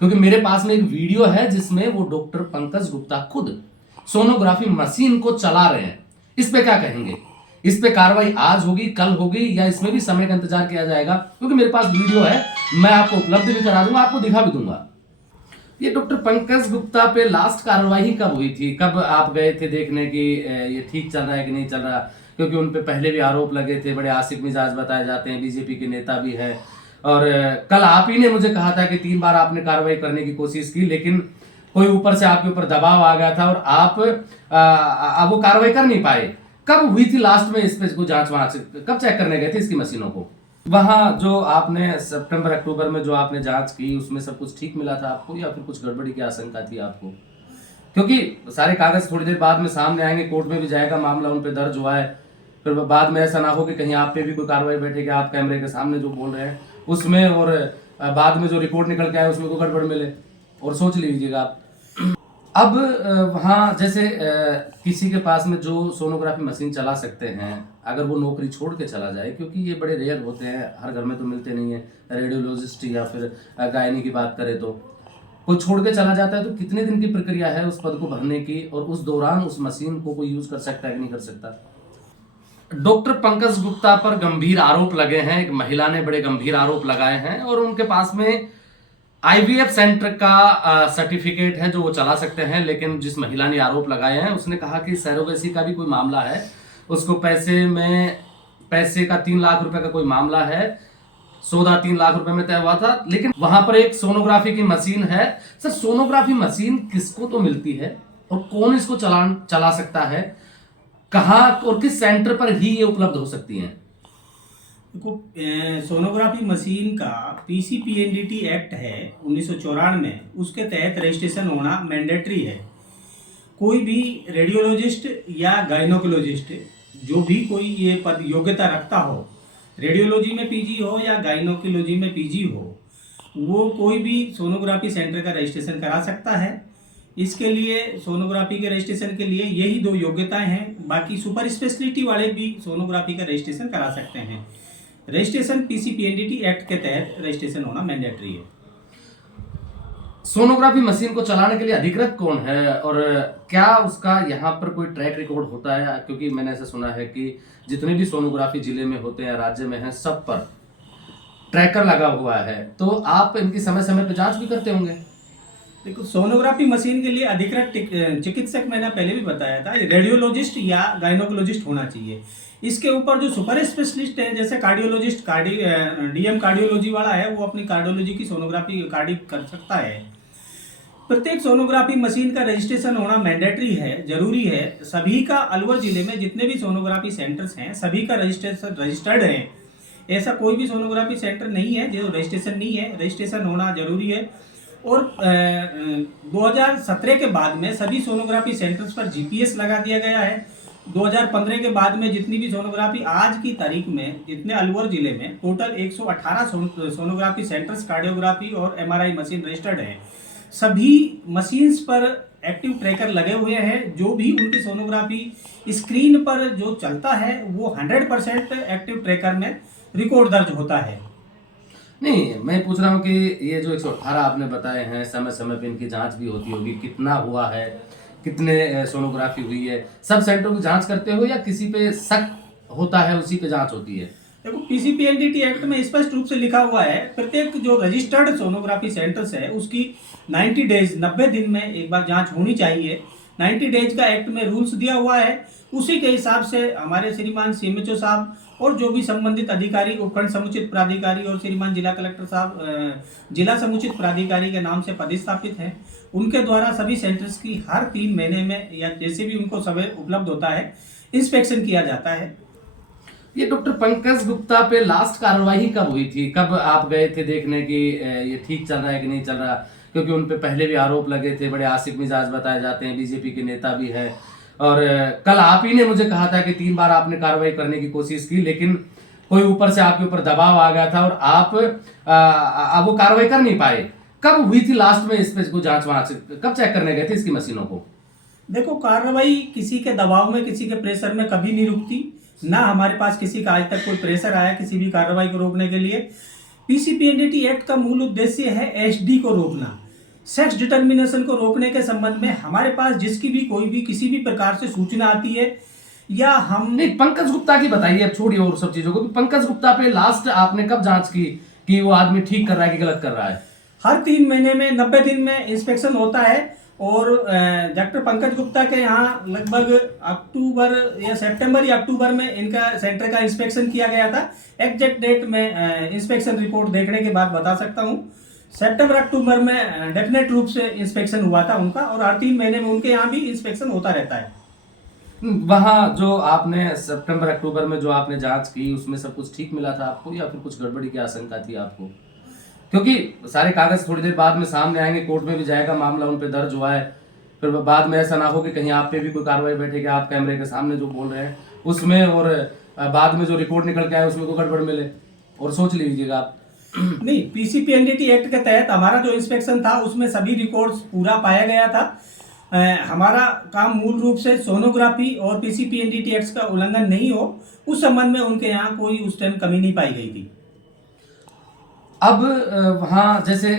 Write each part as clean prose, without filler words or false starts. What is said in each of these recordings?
क्योंकि मेरे पास में एक वीडियो है जिसमें वो डॉक्टर पंकज गुप्ता खुद सोनोग्राफी मशीन को चला रहे हैं। इस पे क्या कहेंगे? इस पे कार्रवाई आज होगी, कल होगी, या इसमें भी समय का इंतजार किया जाएगा? क्योंकि मेरे पास वीडियो है, मैं आपको उपलब्ध भी करा दूंगा, आपको दिखा भी दूंगा। ये डॉक्टर पंकज गुप्ता पे लास्ट कार्रवाई कब हुई थी? कब आप गए थे देखने की ये ठीक चल रहा है कि नहीं चल रहा? क्योंकि उन पे पहले भी आरोप लगे थे, बड़े आशिक मिजाज बताए जाते हैं, बीजेपी के नेता भी है। और कल आप ही ने मुझे कहा था कि 3 बार आपने कार्रवाई करने की कोशिश की, लेकिन कोई ऊपर से आपके ऊपर दबाव आ गया था और आप वो कार्रवाई कर नहीं पाए। कब हुई थी लास्ट में इस पे कोई जांच वांच? कब चेक करने गए थे इसकी मशीनों को? वहां जो आपने सितंबर अक्टूबर में जो आपने जांच की, उसमें सब कुछ ठीक मिला था आपको, या फिर कुछ गड़बड़ी की आशंका थी आपको? क्योंकि सारे कागज थोड़ी देर बाद में सामने आएंगे, कोर्ट में भी जाएगा मामला, उन पे दर्ज हुआ है। फिर बाद में ऐसा ना हो कि कहीं आप पे भी कोई कार्रवाई बैठेगी, आप कैमरे के सामने जो बोल रहे हैं उसमें, और बाद में जो रिपोर्ट निकल के आए उसमें कोई गड़बड़ मिले, और सोच लीजिएगा आप। अब वहाँ जैसे किसी के पास में जो सोनोग्राफी मशीन चला सकते हैं, अगर वो नौकरी छोड़ के चला जाए, क्योंकि ये बड़े रेयर होते हैं, हर घर में तो मिलते नहीं है, रेडियोलॉजिस्ट या फिर गायनी की बात करें तो कोई छोड़ के चला जाता है, तो कितने दिन की प्रक्रिया है उस पद को भरने की, और उस दौरान उस मशीन को कोई यूज कर सकता है कि नहीं कर सकता? डॉक्टर पंकज गुप्ता पर गंभीर आरोप लगे हैं, एक महिला ने बड़े गंभीर आरोप लगाए हैं, और उनके पास में आईवीएफ सेंटर का सर्टिफिकेट है जो वो चला सकते हैं। लेकिन जिस महिला ने आरोप लगाए हैं उसने कहा कि सरोगेसी का भी कोई मामला है, उसको पैसे का 3 लाख रुपए का कोई मामला है, सौदा 3 लाख रुपए में तय हुआ था। लेकिन वहां पर एक सोनोग्राफी की मशीन है। सर, सोनोग्राफी मशीन किसको तो मिलती है, और कौन इसको चला सकता है? कहाँ और किस सेंटर पर ही ये उपलब्ध हो सकती हैं? देखो, सोनोग्राफी मशीन का पीसीपीएनडीटी एक्ट है 1994, उसके तहत रजिस्ट्रेशन होना मैंडेटरी है। कोई भी रेडियोलॉजिस्ट या गायनोकोलॉजिस्ट, जो भी कोई ये पद योग्यता रखता हो, रेडियोलॉजी में पीजी हो या गायनोकोलॉजी में पीजी हो, वो कोई भी सोनोग्राफी सेंटर का रजिस्ट्रेशन करा सकता है। इसके लिए सोनोग्राफी के रजिस्ट्रेशन के लिए यही 2 योग्यताएं हैं। बाकी सुपर स्पेशलिटी वाले भी सोनोग्राफी का रजिस्ट्रेशन करा सकते हैं। रजिस्ट्रेशन पीसीपीएनडीटी एक्ट के तहत रजिस्ट्रेशन होना मैंडेटरी है। सोनोग्राफी मशीन को चलाने के लिए अधिकृत कौन है, और क्या उसका यहाँ पर कोई ट्रैक रिकॉर्ड होता है? क्योंकि मैंने ऐसा सुना है कि जितने भी सोनोग्राफी जिले में होते हैं, राज्य में हैं, सब पर ट्रैकर लगा हुआ है, तो आप इनकी समय समय पर जांच भी करते होंगे? देखो, सोनोग्राफी मशीन के लिए अधिकृत चिकित्सक, मैंने पहले भी बताया था, रेडियोलॉजिस्ट या गायनोकोलॉजिस्ट होना चाहिए। इसके ऊपर जो सुपर स्पेशलिस्ट है, जैसे कार्डियोलॉजिस्ट, डीएम कार्डियोलॉजी वाला है, वो अपनी कार्डियोलॉजी की सोनोग्राफी कार्डिक कर सकता है। प्रत्येक सोनोग्राफी मशीन का रजिस्ट्रेशन होना मैंडेटरी है, जरूरी है। सभी का अलवर जिले में जितने भी सोनोग्राफी सेंटर्स हैं, सभी का रजिस्टर्ड है। ऐसा कोई भी सोनोग्राफी सेंटर नहीं है जो रजिस्ट्रेशन नहीं है। रजिस्ट्रेशन होना जरूरी है। और 2017 के बाद में सभी सोनोग्राफी सेंटर्स पर जीपीएस लगा दिया गया है। 2015 के बाद में जितनी भी सोनोग्राफी, आज की तारीख में जितने अलवर जिले में टोटल 118 सोनोग्राफी सेंटर्स, कार्डियोग्राफी और एमआरआई मशीन रजिस्टर्ड हैं। सभी मशीन्स पर एक्टिव ट्रैकर लगे हुए हैं। जो भी उनकी सोनोग्राफी स्क्रीन पर जो चलता है वो 100% एक्टिव ट्रैकर में रिकॉर्ड दर्ज होता है। नहीं, मैं पूछ रहा हूँ कि ये जो 118 आपने बताए हैं, समय समय पे इनकी जांच भी होती होगी, कितना हुआ है, कितने सोनोग्राफी हुई है, सब सेंटरों की जांच करते हो, या किसी पे शक होता है उसी पे जांच होती है? देखो, पीसीपीएनडीटी एक्ट में स्पष्ट रूप से लिखा हुआ है, प्रत्येक जो रजिस्टर्ड सोनोग्राफी सेंटर्स है उसकी 90 डेज, 90 दिन में एक बार जांच होनी चाहिए। 90 डेज का एक्ट में रूल्स दिया हुआ है। उसी के हिसाब से हमारे श्रीमान सीएमएचओ साहब और जो भी संबंधित अधिकारी, उपखंड समुचित प्राधिकारी और श्रीमान जिला कलेक्टर साहब जिला समुचित प्राधिकारी के नाम से पदस्थापित हैं, उनके द्वारा सभी सेंटर्स की हर 3 महीने में या जैसे भी उनको समय उपलब्ध होता है इंस्पेक्शन किया जाता है। ये डॉक्टर पंकज गुप्ता पे लास्ट कार्रवाई कब हुई थी? कब आप गए थे देखने की ये ठीक चल रहा है कि नहीं चल रहा? क्योंकि उन पे पहले भी आरोप लगे थे, बड़े आशिक मिजाज बताए जाते हैं, बीजेपी के नेता भी है। और कल आप ही ने मुझे कहा था कि 3 बार आपने कार्रवाई करने की कोशिश की, लेकिन कोई ऊपर से आपके ऊपर दबाव आ गया था और आप वो कार्रवाई कर नहीं पाए। कब हुई थी लास्ट में इस पे कोई जांच वांच? कब चेक करने गए थे इसकी मशीनों को? देखो, कार्रवाई किसी के दबाव में, किसी के प्रेशर में कभी नहीं रुकती। ना हमारे पास किसी का आज तक कोई प्रेशर आया किसी भी कार्रवाई को रोकने के लिए। पीसीपीएनडीटी एक्ट का मूल उद्देश्य है एसडी को रोकना। सेक्स डिटर्मिनेशन को रोकने के संबंध में हमारे पास जिसकी भी कोई भी किसी भी प्रकार से सूचना आती है या हम नहीं, पंकज गुप्ता की बताइए, अब छोड़िए और सब चीजों को। पंकज गुप्ता पे लास्ट आपने कब जांच की कि वो आदमी ठीक कर रहा है कि गलत कर रहा है? हर 3 महीने में 90 दिन में इंस्पेक्शन होता है और डॉक्टर पंकज गुप्ता के यहाँ लगभग अक्टूबर या सितंबर या अक्टूबर में इनका सेंटर का इंस्पेक्शन किया गया था। एग्जैक्ट डेट में इंस्पेक्शन रिपोर्ट देखने के बाद बता सकता हूँ। सितंबर अक्टूबर में डेफिनेट रूप से इंस्पेक्शन हुआ था उनका, और हर 3 महीने में उनके यहाँ भी इंस्पेक्शन होता रहता है। वहां जो आपने सितंबर अक्टूबर में जो आपने जांच की, उसमें सब कुछ ठीक मिला था आपको या फिर कुछ गड़बड़ी की आशंका थी आपको? क्योंकि सारे कागज थोड़ी देर बाद में सामने आएंगे, कोर्ट में भी जाएगा मामला, उन पे दर्ज हुआ है। फिर बाद में ऐसा ना हो कि कहीं आप पे भी कोई कार्रवाई बैठे कि आप कैमरे के सामने जो बोल रहे हैं उसमें, और बाद में जो रिपोर्ट निकल के आए उसमें कोई गड़बड़ मिले, और सोच लीजिएगा आप। नहीं, पीसीपीएनडीटी एक्ट के तहत हमारा जो इंस्पेक्शन था उसमें सभी रिकॉर्ड्स पूरा पाया गया था। हमारा काम मूल रूप से सोनोग्राफी और पीसीपीएनडीटी एक्ट का उल्लंघन नहीं हो, उस संबंध में उनके यहाँ कोई उस टाइम कमी नहीं पाई गई थी। अब वहाँ जैसे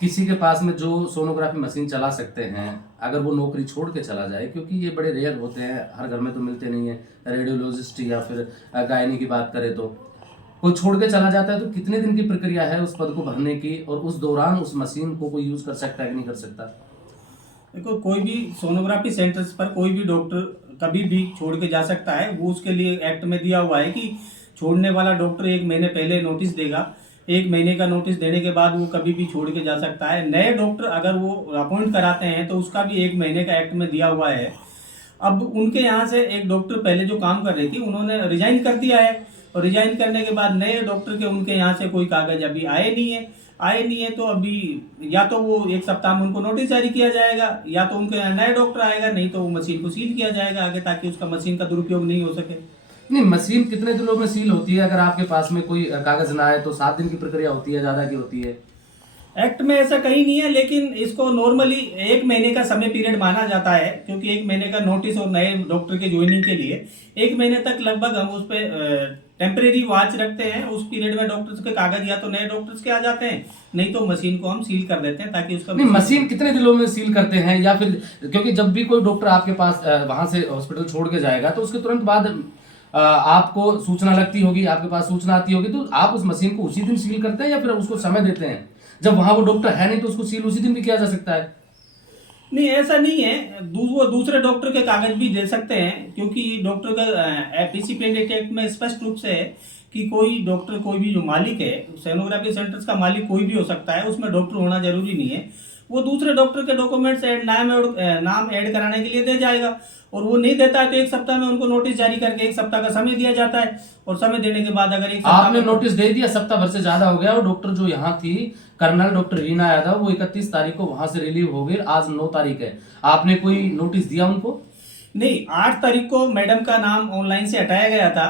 किसी के पास में जो सोनोग्राफी मशीन चला सकते हैं, अगर वो नौकरी छोड़ के चला जाए, क्योंकि ये बड़े रेयर होते हैं, हर घर में तो मिलते नहीं है, रेडियोलॉजिस्ट या फिर गायनी की बात करें तो कोई छोड़ के चला जाता है, तो कितने दिन की प्रक्रिया है उस पद को भरने की, और उस दौरान उस मशीन को कोई यूज कर सकता है कि नहीं कर सकता? देखो, कोई भी सोनोग्राफी सेंटर्स पर कोई भी डॉक्टर कभी भी छोड़ के जा सकता है। वो उसके लिए एक्ट में दिया हुआ है कि छोड़ने वाला डॉक्टर 1 महीने पहले नोटिस देगा। 1 महीने का नोटिस देने के बाद वो कभी भी छोड़ के जा सकता है। नए डॉक्टर अगर वो अपॉइंट कराते हैं तो उसका भी 1 महीने का एक्ट में दिया हुआ है। अब उनके यहाँ से एक डॉक्टर पहले जो काम कर रही थी उन्होंने रिजाइन कर दिया है, और रिजाइन करने के बाद नए डॉक्टर के उनके यहाँ से कोई कागज अभी आए नहीं है। तो अभी या तो वो 1 सप्ताह में उनको नोटिस जारी किया जाएगा, या तो उनके यहाँ नया डॉक्टर आएगा, नहीं तो वो मशीन को सील किया जाएगा आगे, ताकि उसका मशीन का दुरुपयोग नहीं हो सके। नहीं, मशीन कितने दिनों में सील होती है? अगर आपके पास में कोई कागज ना आए तो 7 दिन की प्रक्रिया होती है, ज्यादा की होती है? एक्ट में ऐसा कहीं नहीं है, लेकिन इसको नॉर्मली 1 महीने का समय पीरियड माना जाता है, क्योंकि 1 महीने का नोटिस और नए डॉक्टर के ज्वाइनिंग के लिए 1 महीने तक लगभग हम उस पर टेम्परेरी वॉच रखते हैं। उस पीरियड में डॉक्टर्स के कागज या तो नए डॉक्टर्स के आ जाते हैं, नहीं तो मशीन को हम सील कर देते हैं, ताकि उसका नहीं, मशीन कितने दिनों में सील करते हैं? या फिर क्योंकि जब भी कोई डॉक्टर आपके पास वहां से हॉस्पिटल छोड़ के जाएगा तो उसके तुरंत बाद आपको सूचना लगती होगी, आपके पास सूचना आती होगी, तो आप उस मशीन को उसी दिन सील करते हैं या फिर उसको समय देते हैं? जब वहां वो डॉक्टर है नहीं तो उसको सील उसी दिन भी किया जा सकता है? नहीं, ऐसा नहीं है। वो दूसरे डॉक्टर के कागज भी दे सकते हैं, क्योंकि डॉक्टर का पीसीपीएनडीटी एक्ट में स्पष्ट रूप से है कि कोई डॉक्टर, कोई भी जो मालिक है, सोनोग्राफी सेंटर्स का मालिक कोई भी हो सकता है, उसमें डॉक्टर होना जरूरी नहीं है। वो दूसरे डॉक्टर के डॉक्यूमेंट्स नाम ऐड कराने के लिए दे जाएगा, और वो नहीं देता है तो 1 सप्ताह में उनको नोटिस जारी करके 1 सप्ताह का समय दिया जाता है, और समय देने के बाद अगर 1 सप्ताह आपने नोटिस दे दिया, सप्ताह भर से ज्यादा हो गया, और डॉक्टर जो यहाँ थी कर्नल डॉक्टर रीना यादव, वो 31 तारीख को वहां से रिलीव हो गई, आज 9 तारीख है, आपने कोई नोटिस दिया उनको? नहीं, 8 तारीख को मैडम का नाम ऑनलाइन से हटाया गया था।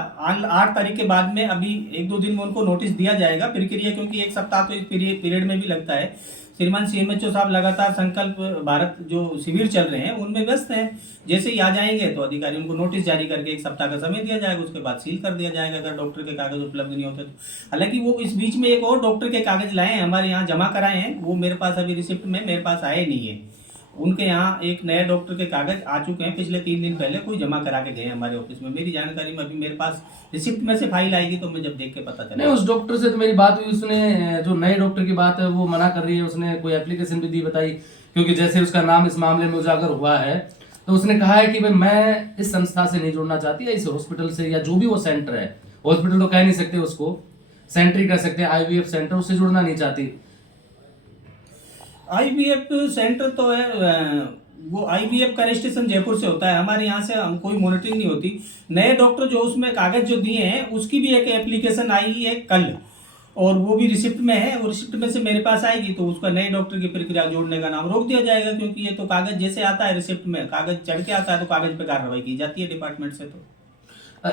8 तारीख के बाद में अभी 1-2 दिन में उनको नोटिस दिया जाएगा प्रक्रिया, क्योंकि 1 सप्ताह तो इस पीरियड में भी लगता है। श्रीमान सीएमएचओ साहब लगातार संकल्प भारत जो शिविर चल रहे हैं उनमें व्यस्त हैं। जैसे ही आ जाएंगे तो अधिकारी उनको नोटिस जारी करके 1 सप्ताह का समय दिया जाएगा, उसके बाद सील कर दिया जाएगा अगर डॉक्टर के कागज उपलब्ध नहीं होते तो। हालांकि वो इस बीच में एक और डॉक्टर के कागज लाए हैं, हमारे यहाँ जमा कराए हैं, वो मेरे पास अभी रिसिप्ट में मेरे पास आए नहीं है। उनके यहाँ एक नए डॉक्टर के कागज आ चुके हैं, पिछले 3 दिन पहले कोई जमा करा के गए हमारे ऑफिस में। मेरी जानकारी में अभी मेरे पास रिसिप्ट में से फाइल आएगी तो मैं जब देख के पता चलेगा। नहीं, उस डॉक्टर से तो मेरी बात हुई, उसने जो नए डॉक्टर की बात है वो मना कर रही है, उसने कोई एप्लीकेशन भी दी बताई, क्योंकि जैसे उसका नाम इस मामले में उजागर हुआ है तो उसने कहा है कि भाई मैं इस संस्था से नहीं जुड़ना चाहती, या इस हॉस्पिटल से, या जो भी वो सेंटर है, हॉस्पिटल तो कह नहीं सकते उसको, सेंटर ही कह सकते हैं, आईवीएफ सेंटर, उससे जुड़ना नहीं चाहती। आईवीएफ सेंटर तो है, वो आईवीएफ का रजिस्ट्रेशन जयपुर से होता है, हमारे यहाँ से हम कोई मॉनिटरिंग नहीं होती। नए डॉक्टर जो उसमें कागज जो दिए हैं उसकी भी एक एप्लीकेशन आई है कल, और वो भी रिसिप्ट में है, वो रिसिप्ट में से मेरे पास आएगी तो उसका नए डॉक्टर की प्रक्रिया जोड़ने का नाम रोक दिया जाएगा, क्योंकि ये तो कागज जैसे आता है रिसिप्ट में, कागज चढ़ के आता है तो कागज पे कार्रवाई की जाती है डिपार्टमेंट से। तो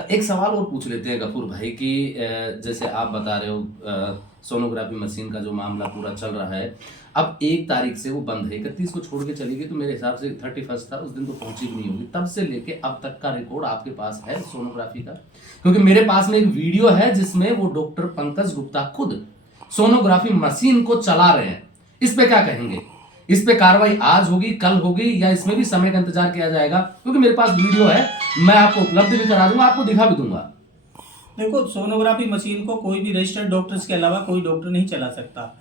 एक सवाल और पूछ लेते हैं गफूर भाई कि जैसे आप बता रहे हो सोनोग्राफी मशीन का जो मामला पूरा चल रहा है, अब 1 तारीख से वो बंद है, 31 को छोड़ के चली गई, तो मेरे हिसाब से 31 था, उस दिन तो पहुंची भी नहीं होगी। तब से लेके अब तक का रिकॉर्ड आपके पास है सोनोग्राफी का? क्योंकि मेरे पास में एक वीडियो है जिसमें वो डॉक्टर पंकज गुप्ता खुद सोनोग्राफी मशीन को चला रहे हैं, इस पे क्या कहेंगे? इस पे कार्रवाई आज होगी, कल होगी, या इसमें भी समय का इंतजार किया जाएगा? क्योंकि मेरे पास वीडियो है, मैं आपको उपलब्ध भी करा दूंगा, आपको दिखा भी दूंगा। देखो, सोनोग्राफी मशीन को कोई भी रजिस्टर्ड डॉक्टर्स के अलावा कोई डॉक्टर नहीं चला सकता।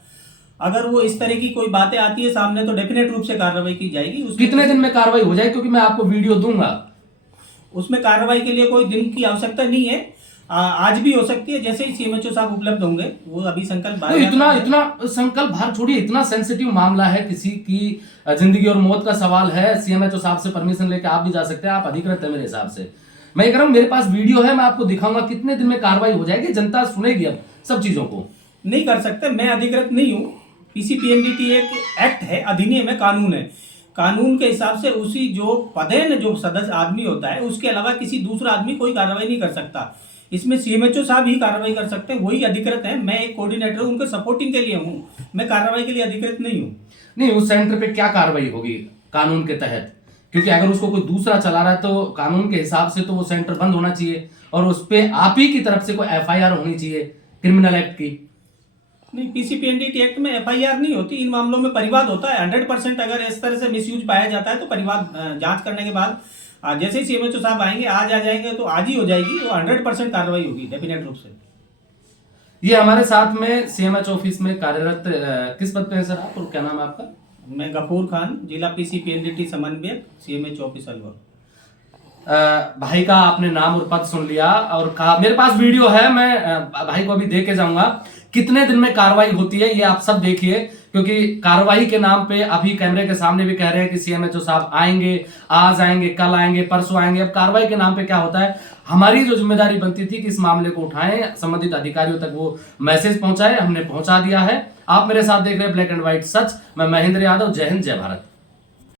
अगर वो इस तरह की कोई बातें आती है सामने तो डेफिनेट रूप से कार्रवाई की जाएगी। कितने दिन में कार्रवाई हो जाएगी? क्योंकि मैं आपको वीडियो दूंगा। उसमें कार्रवाई के लिए कोई दिन की आवश्यकता नहीं है, आज भी हो सकती है। जैसे ही सीएमएचओ साहब उपलब्ध होंगे, वो अभी संकल्प तो इतना संकल्प बाहर छोड़िए, इतना सेंसिटिव मामला है, किसी की जिंदगी और मौत का सवाल है। सीएमएचओ साहब से परमिशन लेके आप भी जा सकते हैं, आप अधिकृत है मेरे हिसाब से। मैं ये कह रहा हूं, मेरे पास वीडियो है, मैं आपको दिखाऊंगा कितने दिन में कार्रवाई हो जाएगी। जनता सुनेगी अब सब चीजों को। नहीं कर सकते, मैं अधिकृत नहीं हूँ। पीसीपीएनडीटी एक एक्ट है, अधिनियम है, कानून है। कानून के हिसाब से उसी जो पदेन जो सदस्य आदमी होता है, उसके अलावा किसी दूसरा आदमी कोई कार्रवाई नहीं कर सकता। इसमें सीएमएचओ साहब ही कार्रवाई कर सकते हैं, वही अधिकृत है। मैं एक कोऑर्डिनेटर हूँ, उनके सपोर्टिंग के लिए हूँ, मैं कार्रवाई के लिए अधिकृत नहीं हूँ। नहीं, उस सेंटर पे क्या कार्रवाई होगी कानून के तहत? क्योंकि अगर उसको कोई दूसरा चला रहा है तो कानून के हिसाब से तो वो सेंटर बंद होना चाहिए, और उस पे आप ही की तरफ से कोई एफआईआर होनी चाहिए क्रिमिनल एक्ट की। नहीं, पीसीपीएनडीटी एक्ट में एफआईआर नहीं होती। इन मामलों में परिवाद होता है 100%। अगर इस तरह से मिसयूज पाया जाता है तो परिवाद जांच करने के बाद जैसे ही सीएमएचओ साहब आएंगे, आज आ जाएंगे तो आज ही हो जाएगी, वो 100% कार्रवाई होगी डेफिनेट रूप से। ये हमारे साथ में सीएमएच ऑफिस में कार्यरत किस पद पे है सर आप, और क्या नाम है आपका? मैं गफूर खान, जिला पीसीपीएनडीटी समन्वयक, सीएमएच ऑफिस अलवर। भाई का आपने नाम और पद सुन लिया, और कहा मेरे पास वीडियो है, मैं भाई को अभी दे के जाऊंगा। कितने दिन में कार्रवाई होती है ये आप सब देखिए, क्योंकि कार्रवाई के नाम पे अभी कैमरे के सामने भी कह रहे हैं कि सीएमएचओ साहब आएंगे, आज आएंगे, कल आएंगे, परसों आएंगे। अब कार्रवाई के नाम पे क्या होता है, हमारी जो जिम्मेदारी बनती थी कि इस मामले को उठाएं, संबंधित अधिकारियों तक वो मैसेज पहुंचाए, हमने पहुंचा दिया है। आप मेरे साथ देख रहे हैं ब्लैक एंड व्हाइट सच। मैं महेंद्र यादव, जय हिंद, जय भारत।